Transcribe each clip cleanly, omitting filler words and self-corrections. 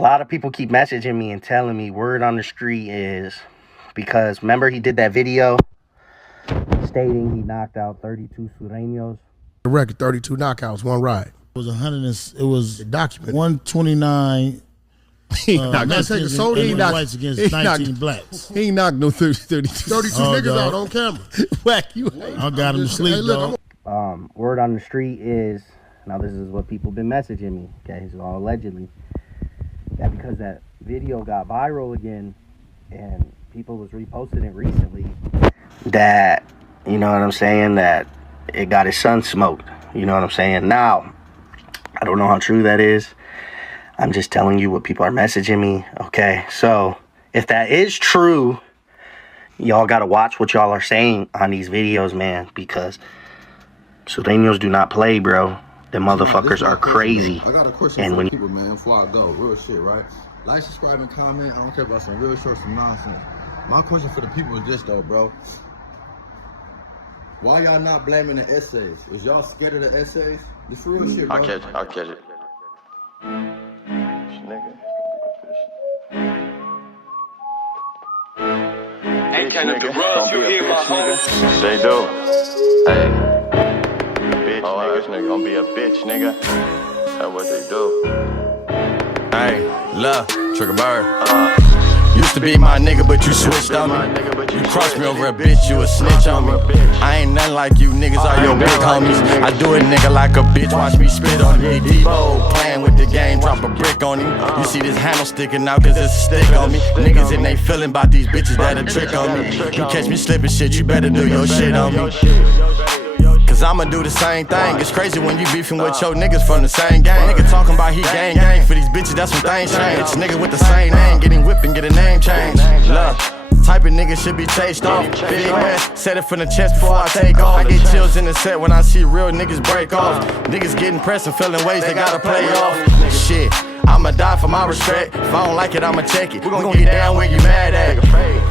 A lot of people keep messaging me and telling me word on the street is because remember he did that video stating he knocked out 32 sureños. The record 32 knockouts, one ride. It was 100. It was documented. 129. Mexicans and whites against 19 blacks. He ain't knocked no 32 niggas out on camera. Whack you. I got him to sleep, hey, look, dog. Word on the street is, now this is what people been messaging me, okay, it's all allegedly, that because that video got viral again and people was reposting it recently, that, you know what I'm saying, that it got his son smoked, you know what I'm saying. Now, I don't know how true that is. I'm just telling you what people are messaging me, okay? So, if that is true, y'all gotta watch what y'all are saying on these videos, man, because sureños do not play, bro. Them motherfuckers are crazy. I got a question for people, man, before I go. Real shit, right? Like, subscribe, and comment. I don't care about some real shit or some nonsense. My question for the people is this, though, bro. Why y'all not blaming the essays? Is y'all scared of the essays? This real shit, bro. I'll catch it. Nigga. Bitch nigga, don't be a bitch nigga. They do. Hey. Bitch nigga gonna be a bitch nigga. That's what they do. Hey, look, Triggerbird. Used to be my nigga, but you switched on me. You crossed me over a bitch, you a snitch on me. I ain't nothing like you niggas, all your big homies. I do it nigga like a bitch, watch me spit on me. Debo playing with the game, drop a brick on him. You see this handle sticking out cause it's a stick on me. Niggas and they feeling about these bitches that a trick on me. You catch me slipping shit, you better do your shit on me. Cause I'ma do the same thing. It's crazy when you beefing with your niggas from the same gang. Nigga talking about he gang for these bitches, that's when things change. Nigga with the same name, getting whipped and get a name change. Look, type of nigga should be chased off. Big man, set it from the chest before I take off. I get chills in the set when I see real niggas break off. Niggas getting pressed and feeling ways they gotta play off. Shit, I'ma die for my respect. If I don't like it, I'ma check it. We gon' get down where you mad at.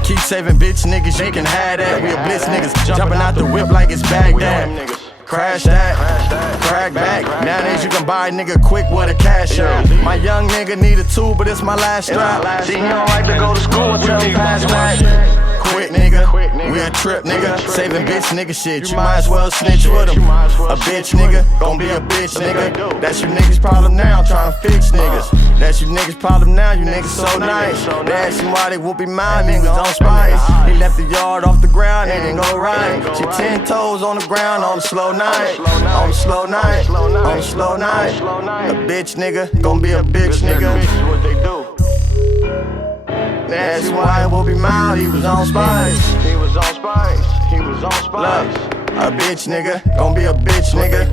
Keep saving bitch niggas, you can have that. We a blitz niggas, jumping out the whip like it's Baghdad. Crash that, crack back. Nowadays you can buy a nigga quick with a cash out. My young nigga need a tool, but it's my last strap. See, he don't like to go to school until he pass that. Quit nigga, we a trip nigga. Saving bitch nigga shit, you might as well snitch with him. A bitch nigga, gon' be a bitch nigga. That's you niggas problem now, trying to fix niggas. That's you niggas problem now, you niggas so nice. They ask him why they whoop him mine, niggas on spice. He left the yard off the ground, it didn't go right. She 10 toes on the ground on the slow night. On the slow night, on the slow night. A bitch nigga, gon' be a bitch nigga. That's why it will be mild, he was on spice. He was on spice, he was on spice. Look, a bitch nigga, gon' be a bitch nigga.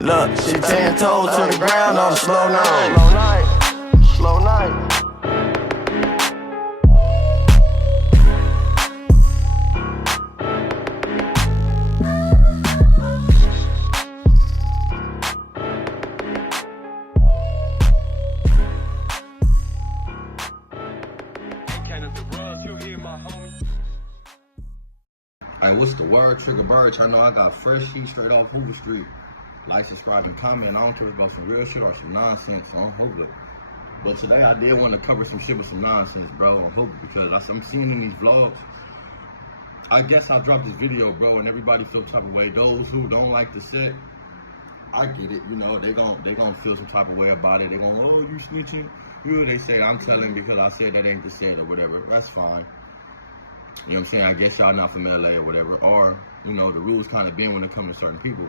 Look, she 10 toes to the ground on a slow night. Slow night. Alright, what's the word? Triggerbird. Y'all know I got fresh heat straight off Hoover Street. Like, subscribe, and comment. I don't care about some real shit or some nonsense on Hoover. But today I did want to cover some shit with some nonsense, bro, on Hoover, because I'm seeing in these vlogs. I guess I dropped this video, bro, and everybody feel type of way. Those who don't like the set, I get it. You know, they gon' feel some type of way about it. They gon', oh, you snitching. You know, they say I'm telling because I said that ain't the set or whatever. That's fine. You know what I'm saying? I guess y'all not from LA or whatever. Or, you know, the rules kind of bend when it comes to certain people.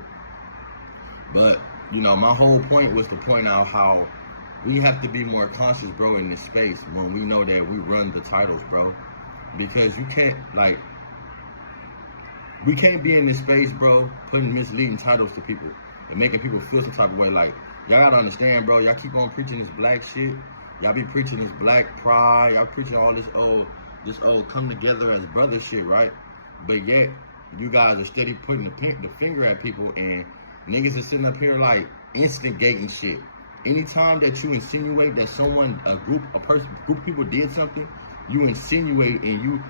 But, you know, my whole point was to point out how we have to be more conscious, bro, in this space when we know that we run the titles, bro. Because you can't, like, we can't be in this space, bro, putting misleading titles to people and making people feel some type of way. Like, y'all gotta understand, bro, y'all keep on preaching this black shit. Y'all be preaching this black pride. Y'all preaching all this old come together as brother shit, right? But yet, you guys are steady putting the finger at people, and niggas are sitting up here like instigating shit. Anytime that you insinuate that someone, group of people did something, you insinuate and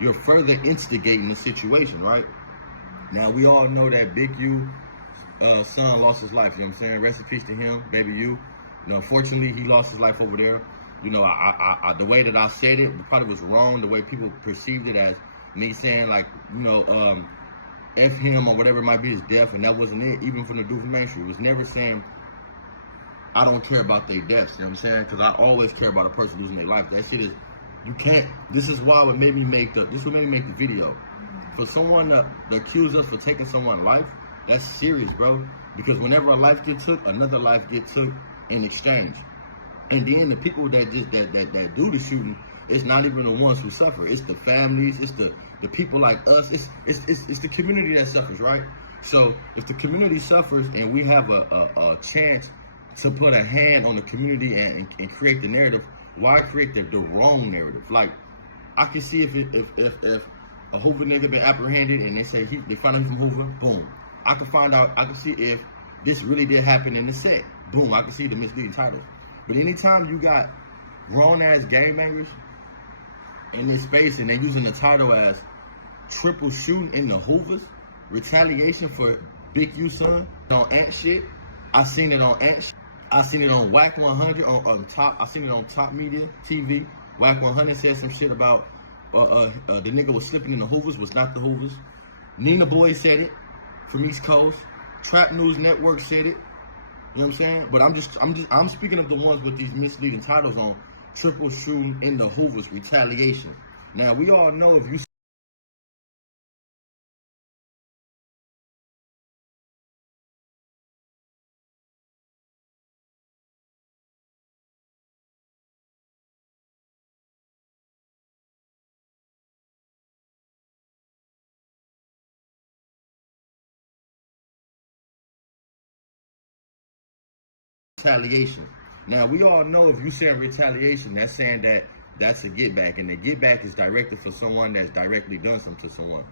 you're further instigating the situation, right? Now we all know that babyUiiee son lost his life, you know what I'm saying? Rest in peace to him, babyUiiee. You know, fortunately, he lost his life over there. You know, I the way that I said it probably was wrong. The way people perceived it as me saying like, you know, F him or whatever it might be his death, and that wasn't it. Even from the dude from Main Street, it was never saying I don't care about their deaths. You know what I'm saying? Because I always care about a person losing their life. That shit is, you can't. This is why it made me make the. This what made me make the video. For someone to accuse us for taking someone's life, that's serious, bro. Because whenever a life gets took, another life gets took in exchange. And then the people that just that do the shooting, it's not even the ones who suffer. It's the families. It's the people like us. It's the community that suffers, right? So if the community suffers and we have a chance to put a hand on the community and create the narrative, why create the wrong narrative? Like, I can see if a Hoover nigga been apprehended and they say they found him from Hoover, boom. I can see if this really did happen in the set, boom. I can see the misleading title. But anytime you got grown ass gangbangers in this space and they're using the title as triple shooting in the Hoovers, retaliation for Big U son on Ant shit. I seen it on Ant shit. I seen it on Whack 100 on top. I seen it on Top Media TV. Whack 100 said some shit about the nigga was slipping in the Hoovers, was not the Hoovers. Nina Boy said it from East Coast. Trap News Network said it. You know what I'm saying? But I'm speaking of the ones with these misleading titles on triple shooting in the Hoovers, retaliation. Now we all know if you retaliation. Now we all know if you say retaliation, that's saying that that's a get back, and the get back is directed for someone that's directly done something to someone.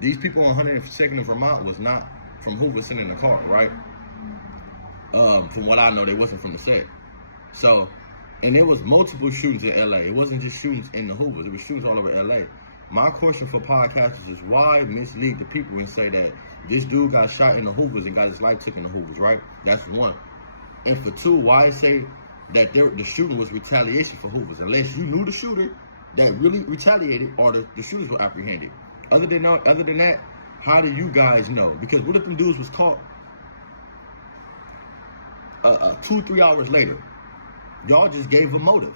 These people on 102nd in Vermont was not from Hoover sitting in the car, right? From what I know, they wasn't from the set. So, and there was multiple shootings in LA. It wasn't just shootings in the Hoovers, it was shootings all over LA. My question for podcasters is why mislead the people and say that this dude got shot in the Hoovers and got his life taken in the Hoovers, right? That's one. And for two, why say that the shooting was retaliation for Hoovers, unless you knew the shooter that really retaliated or the shooters were apprehended. Other than that, how do you guys know? Because what if them dudes was caught 2-3 hours later? Y'all just gave a motive.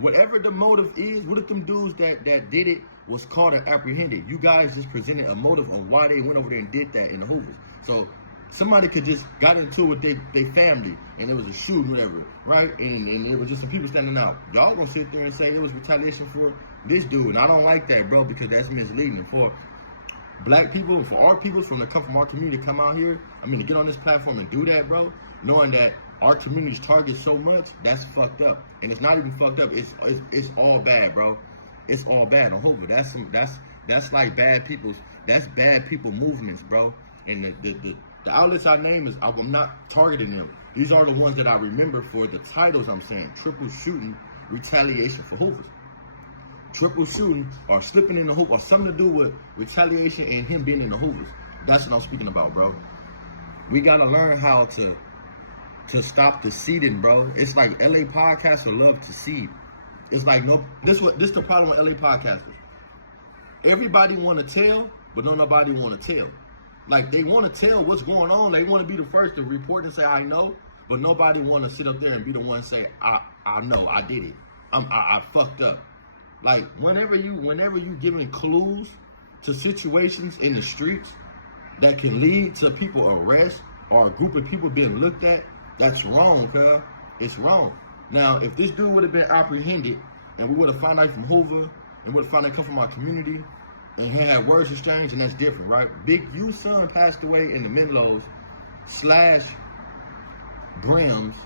Whatever the motive is, what if them dudes that did it was caught and apprehended? You guys just presented a motive on why they went over there and did that in the Hoovers. So somebody could just got into it with their family and it was a shooting, whatever, right? And it was just some people standing out. Y'all gonna sit there and say it was retaliation for this dude. And I don't like that, bro, because that's misleading. And for black people, and for our people that come from our community to come out here, to get on this platform and do that, bro, knowing that our community's target so much, that's fucked up. And it's not even fucked up, it's all bad, bro. It's all bad on Hoover. That's like bad people movements, bro. And the outlets I name is, I'm not targeting them. These are the ones that I remember for the titles I'm saying. Triple shooting, retaliation for Hoovers. Triple shooting or slipping in the Hoover or something to do with retaliation and him being in the Hoovers. That's what I'm speaking about, bro. We gotta learn how to stop the seeding, bro. It's like LA podcasters love to seed. It's like this the problem with LA podcasters. Everybody wanna tell, but nobody wanna tell. Like, they want to tell what's going on. They want to be the first to report and say, I know. But nobody want to sit up there and be the one say, I know, I did it. I fucked up. Like, whenever you giving clues to situations in the streets that can lead to people arrest or a group of people being looked at, that's wrong, cuz. It's wrong. Now, if this dude would have been apprehended and we would have found out from Hoover and would have found out come from our community, and had words exchanged, and that's different, right? Big U's son passed away in the Menlos / Brims,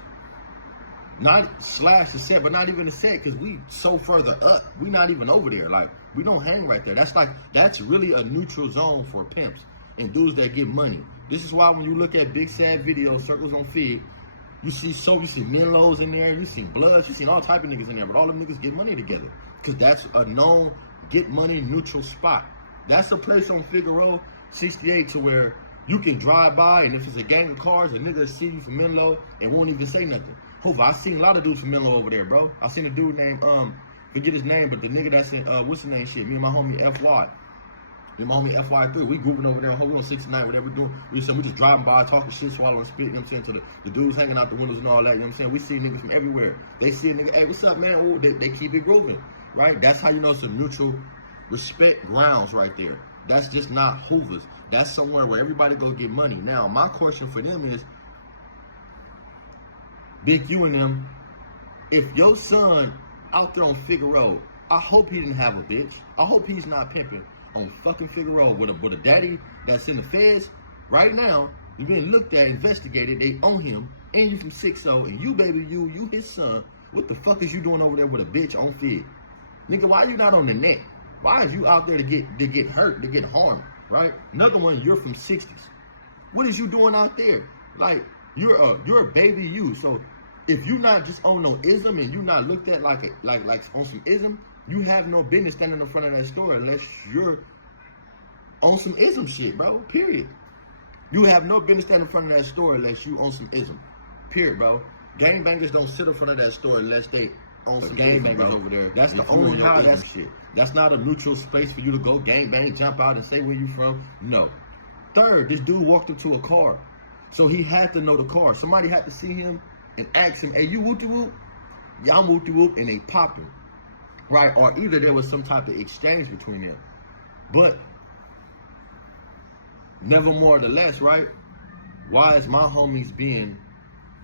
not slash the set, but not even the set, because we so further up. We not even over there. Like, we don't hang right there. That's really a neutral zone for pimps and dudes that get money. This is why when you look at Big Sad videos, circles on feed, you see Menlos in there, you see Bloods, you see all type of niggas in there, but all them niggas get money together, because that's a known get money neutral spot. That's a place on Figueroa 68 to where you can drive by, and if it's a gang of cars, a nigga see you from Menlo and won't even say nothing. Hoover. I seen a lot of dudes from Menlo over there, bro. I seen a dude named forget his name, but the nigga that's in what's his name shit. Me and my homie FY. Me and my homie FY3. We grouping over there. We on 69, whatever we doing. We just driving by, talking shit, swallowing spit. You know what I'm saying? To the dudes hanging out the windows and all that. You know what I'm saying? We see niggas from everywhere. They see a nigga. Hey, what's up, man? Ooh, they keep it grooving, right? That's how you know it's a mutual respect grounds right there. That's just not Hoover's. That's somewhere where everybody go get money. Now, my question for them is, Big U and them, if your son out there on Figueroa, I hope he didn't have a bitch. I hope he's not pimping on fucking Figueroa with a daddy that's in the feds right now. You've been looked at, investigated, they own him, and you from 6-0, and you babyUiiee, you his son. What the fuck is you doing over there with a bitch on Fig? Nigga, why you not on the net? Why is you out there to get hurt, to get harmed, right? Another one, you're from 60s. What is you doing out there? Like, you're a babyUiiee. So if you not just on no ism and you not looked at like on some ism, you have no business standing in front of that store unless you're on some ism shit, bro. Period. You have no business standing in front of that store unless you on some ism. Period, bro. Gangbangers don't sit in front of that store unless they on some gangbangers over there. That's the only how that shit. That's not a neutral space for you to go gangbang, jump out and say where you from. No. Third, this dude walked up to a car. So he had to know the car. Somebody had to see him and ask him, hey, you whoop-de-whoop? Yeah, I'm whoop-de-whoop, and they popped him. Right? Or either there was some type of exchange between them. But never more or less, right? Why is my homies being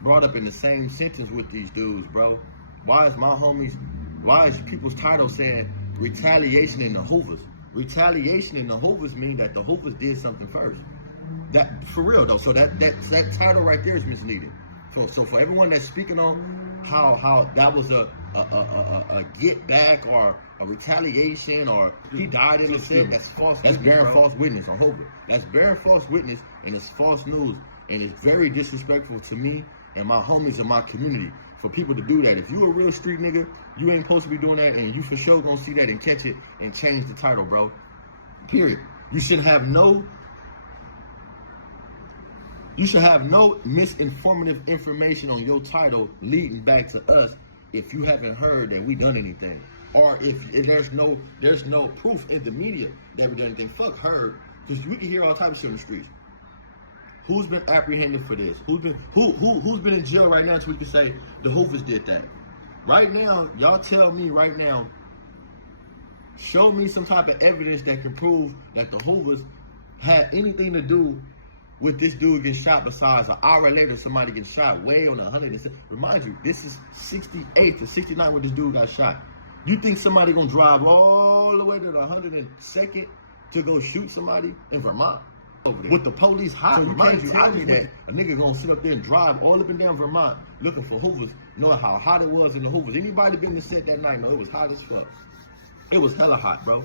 brought up in the same sentence with these dudes, bro? Why is people's title saying retaliation in the Hoovers? Retaliation in the Hoovers mean that the Hoovers did something first. That for real though. So that title right there is misleading. So for everyone that's speaking on how that was a get back or a retaliation or he died in the set, that's false. That's bearing false witness on Hoover. That's bearing false witness and it's false news and it's very disrespectful to me and my homies in my community for people to do that. If you a real street nigga, you ain't supposed to be doing that and you for sure gonna see that and catch it and change the title, bro. Period. You should have no misinformative information on your title leading back to us if you haven't heard that we done anything. Or if there's no proof in the media that we done anything. Fuck heard, because we can hear all types of shit on the streets. Who's been apprehended for this? Who's been in jail right now so we can say the Hoovers did that? Right now, y'all tell me right now, show me some type of evidence that can prove that the Hoovers had anything to do with this dude getting shot besides an hour later somebody getting shot way on 100. Remind you, this is 68 to 69 when this dude got shot. You think somebody gonna drive all the way to the 102nd to go shoot somebody in Vermont? Over there. With the police hot. So you can't tell me that a nigga gonna sit up there and drive all up and down Vermont looking for Hoovers, knowing how hot it was in the Hoovers. Anybody been to set that night know it was hot as fuck. It was hella hot, bro.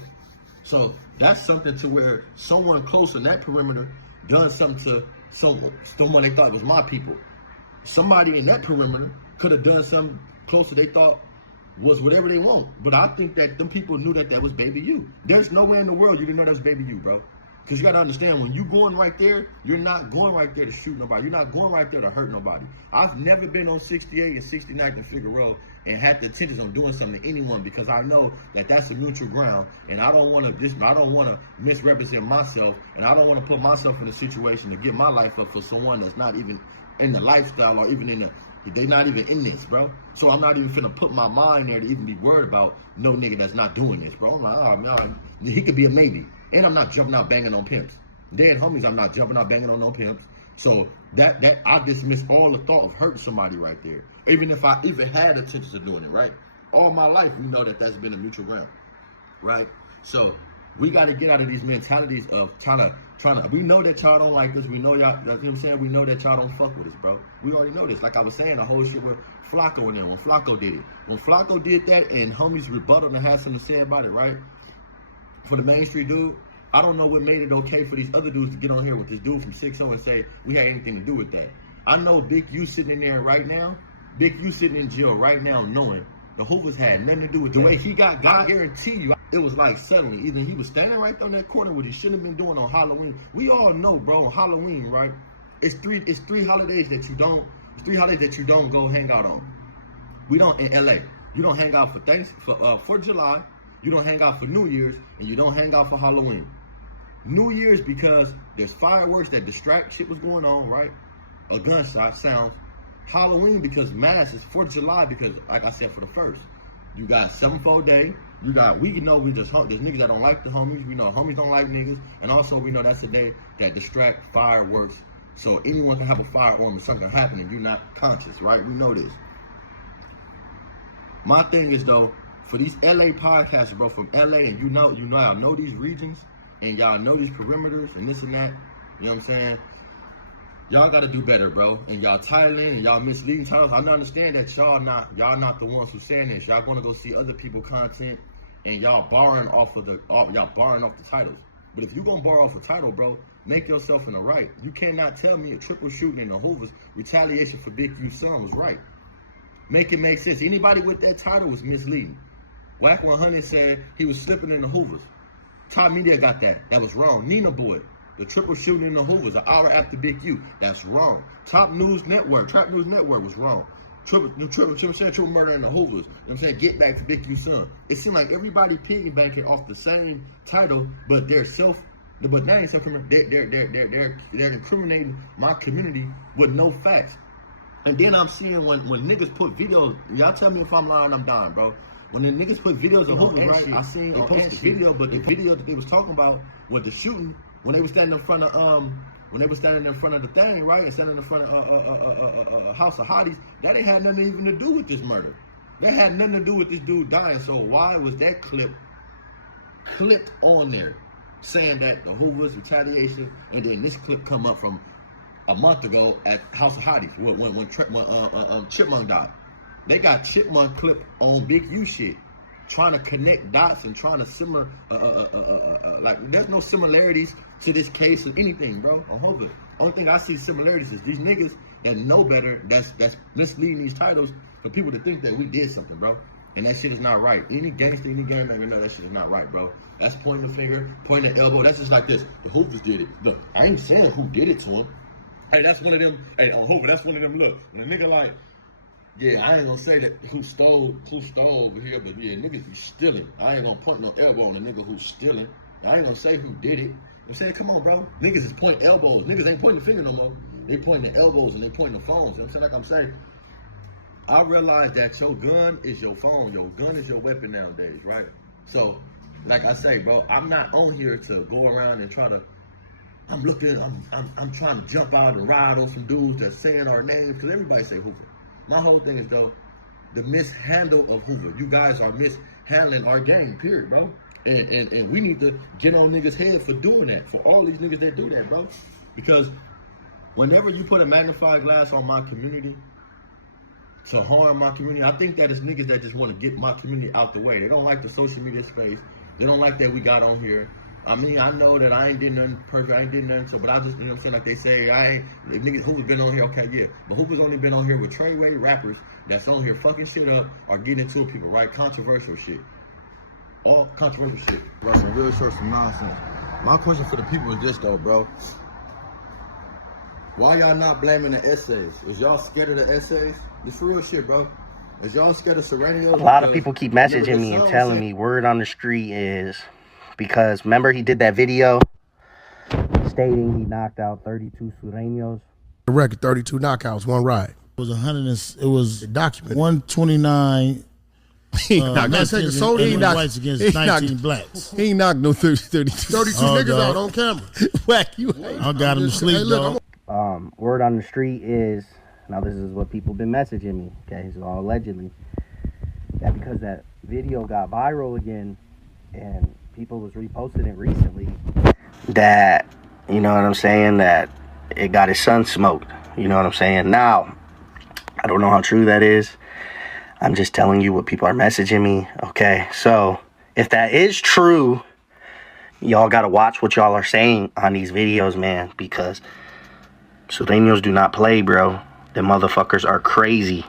So that's something to where someone close in that perimeter done something to someone they thought was my people. Somebody in that perimeter could have done something closer they thought was whatever they want. But I think that them people knew that was babyUiiee. There's nowhere in the world you didn't know that was babyUiiee, bro. Because you got to understand, when you going right there, you're not going right there to shoot nobody. You're not going right there to hurt nobody. I've never been on 68 and 69th and Figueroa and had the intentions of doing something to anyone because I know that that's a neutral ground and I don't want to misrepresent myself and I don't want to put myself in a situation to give my life up for someone that's not even in the lifestyle or even in the, they not even in this, bro. So I'm not even finna put my mind there to even be worried about no nigga that's not doing this, bro. I'm like, oh, man, he could be a maybe. And I'm not jumping out banging on pimps. Dead homies, I'm not jumping out banging on no pimps. So that I dismiss all the thought of hurting somebody right there. Even if I even had intentions of doing it, right? All my life, we know that that's been a mutual ground, right? So we got to get out of these mentalities of trying to, we know that y'all don't like us. We know y'all, you know what I'm saying? We know that y'all don't fuck with us, bro. We already know this. Like I was saying, the whole shit with Flacco and them, when Flacco did it. When Flacco did that and homies rebutted and had something to say about it, right? For the Main Street dude, I don't know what made it okay for these other dudes to get on here with this dude from 6-0 and say we had anything to do with that. I know Big U sitting in there right now, Big U sitting in jail right now knowing the Hoovers had nothing to do with the way he got. I guarantee you, it was like suddenly, either he was standing right on that corner what he shouldn't have been doing on Halloween. We all know, bro, on Halloween, right? It's three holidays that you don't There's 3 holidays that you don't go hang out on. We don't in LA. You don't hang out for 4th of July. You don't hang out for New Year's, and you don't hang out for Halloween. New Year's because there's fireworks that distract shit was going on, right? A gunshot sounds. Halloween because mass is 4th of July because, like I said, for the first. You got 7-4 day. We know there's niggas that don't like the homies. We know homies don't like niggas. And also we know that's the day that distract fireworks. So anyone can have a firearm and something happen and you're not conscious, right? We know this. My thing is though, for these LA podcasters, bro, from LA, and you know y'all know these regions and y'all know these perimeters and this and that, you know what I'm saying? Y'all gotta do better, bro. And y'all titling and y'all misleading titles. I understand that y'all not the ones who saying this. Y'all gonna go see other people content and y'all borrowing off the titles. But if you gonna borrow off the title, bro, make yourself in the right. You cannot tell me a triple shooting in the Hoovers retaliation for Big U's son was right. Make it make sense. Anybody with that title was misleading. Whack 100 said he was slipping in the Hoovers. Top Media got that. That was wrong. Nina Boy, the triple shooting in the Hoovers, an hour after Big U. That's wrong. Top News Network, Trap News Network was wrong. Triple murder in the Hoovers. You know what I'm saying? Get back to Big U's son. It seemed like everybody piggybacking off the same title, but they're they're incriminating my community with no facts. And then I'm seeing when niggas put videos, y'all tell me if I'm lying, I'm dying, bro. When the niggas put videos of Hoover, right? I seen they posted video, but the video that they was talking about was the shooting when they was standing in front of the thing, right? And standing in front of House of Hotties, that ain't had nothing even to do with this murder. That had nothing to do with this dude dying. So why was that clipped on there saying that the Hoover's retaliation, and then this clip come up from a month ago at House of Hotties when Chipmunk died. They got Chipmunk clip on Big U shit, trying to connect dots and trying to like there's no similarities to this case or anything, bro. On Hoover, only thing I see similarities is these niggas that know better, that's misleading these titles for people to think that we did something, bro. And that shit is not right. Any gangster, any gang member know that shit is not right, bro. That's pointing the finger, pointing the elbow. That's just like this. The Hoovers did it. Look, I ain't saying who did it to him. Hey, that's one of them. Hey, on Hoover, that's one of them. Look, when a nigga like, yeah, I ain't gonna say that who stole over here, but yeah, niggas be stealing. I ain't gonna point no elbow on a nigga who's stealing. I ain't gonna say who did it. I'm saying, come on, bro. Niggas is pointing elbows. Niggas ain't pointing the finger no more. They pointing the elbows and they pointing the phones. You know what I'm saying? Like I'm saying, I realize that your gun is your phone. Your gun is your weapon nowadays, right? So, like I say, bro, I'm not on here to go around and try to. I'm trying to jump out and ride on some dudes that's saying our names because everybody say Hoover. My whole thing is though, the mishandle of Hoover. You guys are mishandling our game, period, bro. And we need to get on niggas' head for doing that. For all these niggas that do that, bro. Because whenever you put a magnifying glass on my community to harm my community, I think that it's niggas that just want to get my community out the way. They don't like the social media space. They don't like that we got on here. I mean, I know that I ain't did nothing perfect, I ain't did nothing, so, but I just, you know what I'm saying, like they say, if niggas, Hoover's been on here, okay, yeah, but Hoover's only been on here with Treyway rappers that's on here fucking shit up or getting into it, people, right? Controversial shit. All controversial shit. Bro, some real short, some nonsense. My question for the people is this, though, bro. Why y'all not blaming the essays? Is y'all scared of the essays? This real shit, bro. Is y'all scared of Serenios? A lot of people keep messaging me and telling me word on the street is because remember he did that video stating he knocked out 32 Sureños. The record 32 knockouts, one ride. It was documented 129 messages and whites against 19 blacks. He knocked no 32 niggas out on camera. Whack you. I got him to sleep, hey, look, word on the street is, now this is what people been messaging me, okay, so allegedly, that because that video got viral again and people was reposting it recently, that, you know what I'm saying, that it got his son smoked, you know what I'm saying? Now, I don't know how true that is. I'm just telling you what people are messaging me, okay? So, if that is true, y'all gotta watch what y'all are saying on these videos, man, because Sureños do not play, bro. Them motherfuckers are crazy.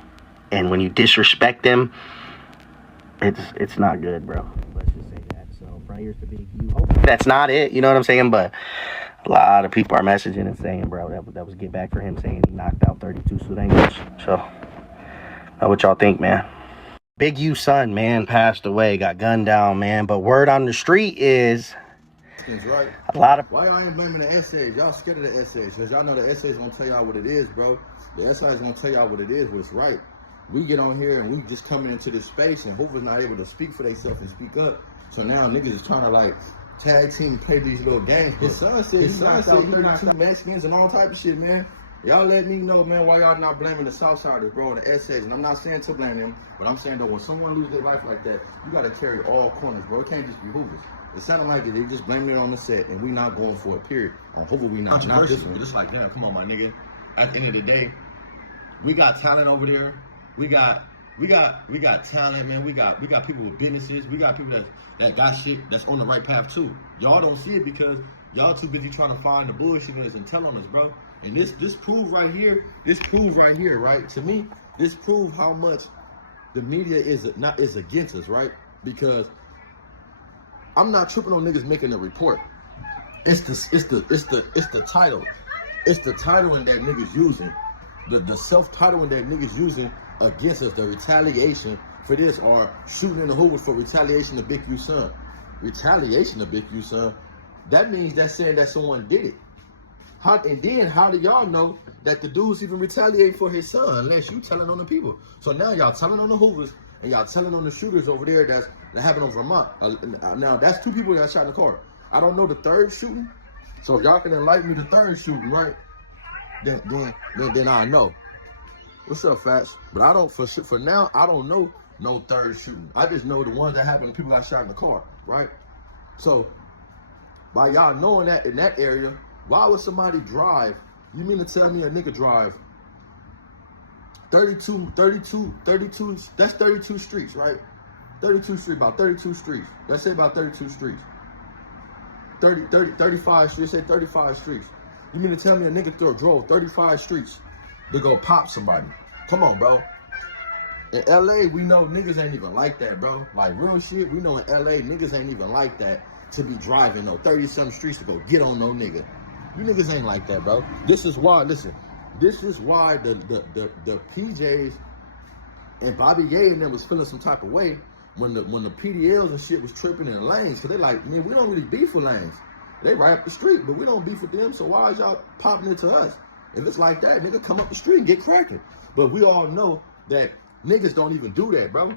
And when you disrespect them, it's not good, bro. Let's just say that. So, pray players to Big U. Hopefully that's not it, you know what I'm saying? But a lot of people are messaging and saying, bro, that was get back for him, saying he knocked out 32 Sudanese. So, what y'all think, man? Big U son, man, passed away, got gunned down, man. But word on the street is right. A lot of... Why y'all ain't blaming the essays? Y'all scared of the essays, because y'all know the essays gonna tell y'all what it is, bro. The essays gonna tell y'all what it is, what's right. We get on here and we just coming into this space and Hoover's not able to speak for themselves and speak up. So now niggas is trying to like tag team play these little games. His son said he knocked out 32 Mexicans and all type of shit, man. Y'all let me know, man, why y'all not blaming the southsiders, bro, the essays. And I'm not saying to blame them, but I'm saying that when someone loses their life like that, you gotta carry all corners, bro. It can't just be Hoover's. It sounded like they just blaming it on the set and we not going for a period. On Hoover, we not this one. Just like, damn, come on, my nigga. At the end of the day, we got talent over there. We got talent, man. We got people with businesses. We got people that got shit that's on the right path too. Y'all don't see it because y'all too busy trying to find the bullshit in us and tell on us, bro. And this proves right here, right? To me, this proves how much the media is against us, right? Because I'm not tripping on niggas making a report. It's the title. It's the titling that niggas using. The self-titling that niggas using against us, the retaliation for this, or shooting in the Hoover for retaliation of Big U son. Retaliation of Big U son. That means that's saying that someone did it. How do y'all know that the dude's even retaliating for his son unless you telling on the people? So now y'all telling on the Hoovers and y'all telling on the shooters over there that happened on Vermont. Now that's 2 people that shot in the car. I don't know the third shooting. So if y'all can enlighten me the third shooting, right? Then I know. What's up, Fats? But I don't for now. I don't know no third shooting. I just know the ones that happened to people that shot in the car, right? So by y'all knowing that in that area, why would somebody drive? You mean to tell me a nigga drive 32? That's 32 streets, right? 32 streets, about 32 streets. Let's say about 32 streets. 35 streets. Say 35 streets. You mean to tell me a nigga drove 35 streets to go pop somebody? Come on, bro. In LA, we know niggas ain't even like that, bro. Like real shit, we know in LA, niggas ain't even like that to be driving no 30-some streets to go get on no nigga. You niggas ain't like that, bro. This is why, listen, this is why the PJs and Bobby Ye and them was feeling some type of way when the PDLs and shit was tripping in the lanes. Cause they like, man, we don't really beef for lanes. They right up the street, but we don't beef with them, so why is y'all popping it to us? If it's like that, nigga, come up the street and get cracking. But we all know that niggas don't even do that, bro.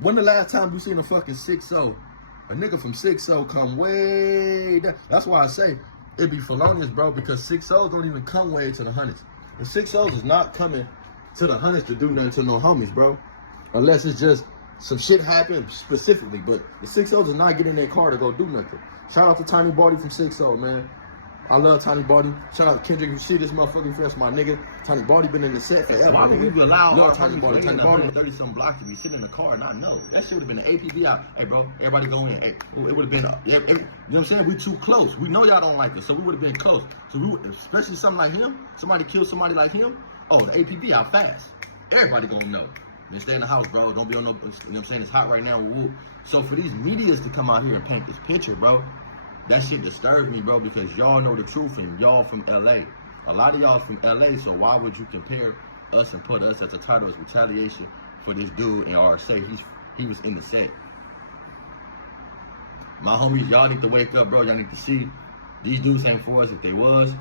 When the last time we seen a fucking 6-0, a nigga from 6-0 come way down? That's why I say it be felonious, bro, because 6-0s don't even come way to the hundreds. The 6-0s is not coming to the hundreds to do nothing to no homies, bro. Unless it's just some shit happened specifically, but the 6-0s is not getting in their car to go do nothing. Shout out to Tiny Body from 6-0, man. I love Tiny Body. Shout out to Kendrick. You see this motherfucking face, my nigga. Tiny Body been in the set forever, why would nigga. you allow love Tiny Body. Tiny Body. 30-some blocks to be sitting in the car and not know? That shit would have been an APB out. Hey, bro, everybody go in. Hey, it would have been, you know what I'm saying? We too close. We know y'all don't like us, so we would have been close. So we would, especially something like him, somebody kill somebody like him, oh, the APB out fast. Everybody gonna know. Man, stay in the house, bro. Don't be on no, you know what I'm saying? It's hot right now. So for these medias to come out here and paint this picture, bro, that shit disturbs me, bro, because y'all know the truth and y'all from LA. A lot of y'all from LA, so why would you compare us and put us as a title as retaliation for this dude and or say he was in the set? My homies, y'all need to wake up, bro. Y'all need to see these dudes ain't for us. If they was,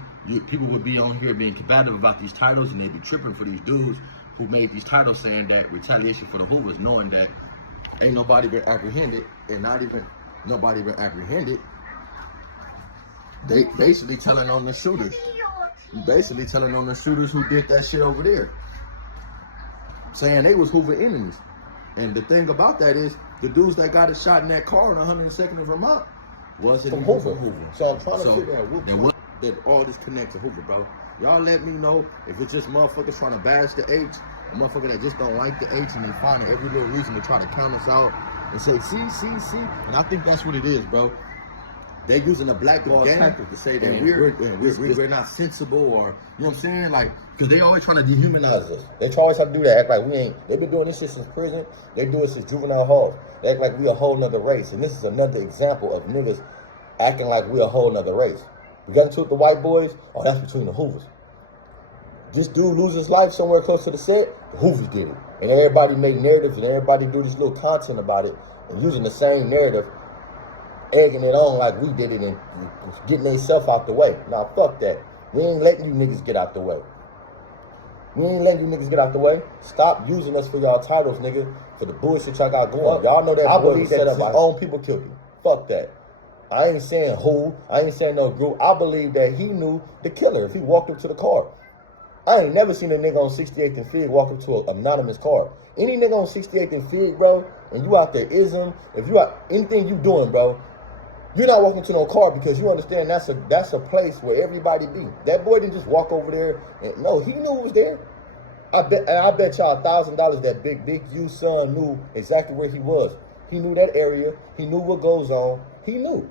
people would be on here being combative about these titles and they'd be tripping for these dudes who made these titles saying that retaliation for the Hoovers, knowing that ain't nobody been apprehended and not even nobody been apprehended. They basically telling on the shooters. Basically telling on the shooters who did that shit over there. Saying they was Hoover enemies. And the thing about that is, the dudes that got it shot in that car on 102nd of Vermont wasn't from Hoover. So I'm trying to figure out that all this connect to Hoover, bro. Y'all let me know if it's just motherfuckers trying to bash the H, a motherfucker that just don't like the H and they find every little reason to try to count us out and say, see. And I think that's what it is, bro. they're using the black ball tactic to say that we're not sensible, or you know what I'm saying? Like, because they always trying to dehumanize us. They always have to do that, act like we ain't. They've been doing this shit since prison. They do it since juvenile halls. They act like we a whole nother race, and this is another example of niggas acting like we a whole nother race. We got into it with the white boys. Oh, that's between the Hoovers. This dude lose his life somewhere close to the set. The Hoovers did it, and everybody made narratives, and everybody do this little content about it, and using the same narrative, egging it on like we did it and getting themselves out the way. Now, fuck that. We ain't letting you niggas get out the way. We ain't letting you niggas get out the way. Stop using us for y'all titles, nigga, for the bullshit y'all got going. Y'all know that I believe that his own people killed him. Fuck that. I ain't saying who. I ain't saying no group. I believe that he knew the killer if he walked up to the car. I ain't never seen a nigga on 68th and Fig walk up to an anonymous car. Any nigga on 68th and Fig, bro, and you out there ism, if you out anything you doing, bro, you're not walking to no car because you understand that's a place where everybody be. That boy didn't just walk over there and no, he knew it was there. I bet y'all $1,000 that Big U's son knew exactly where he was. He knew that area. He knew what goes on. He knew.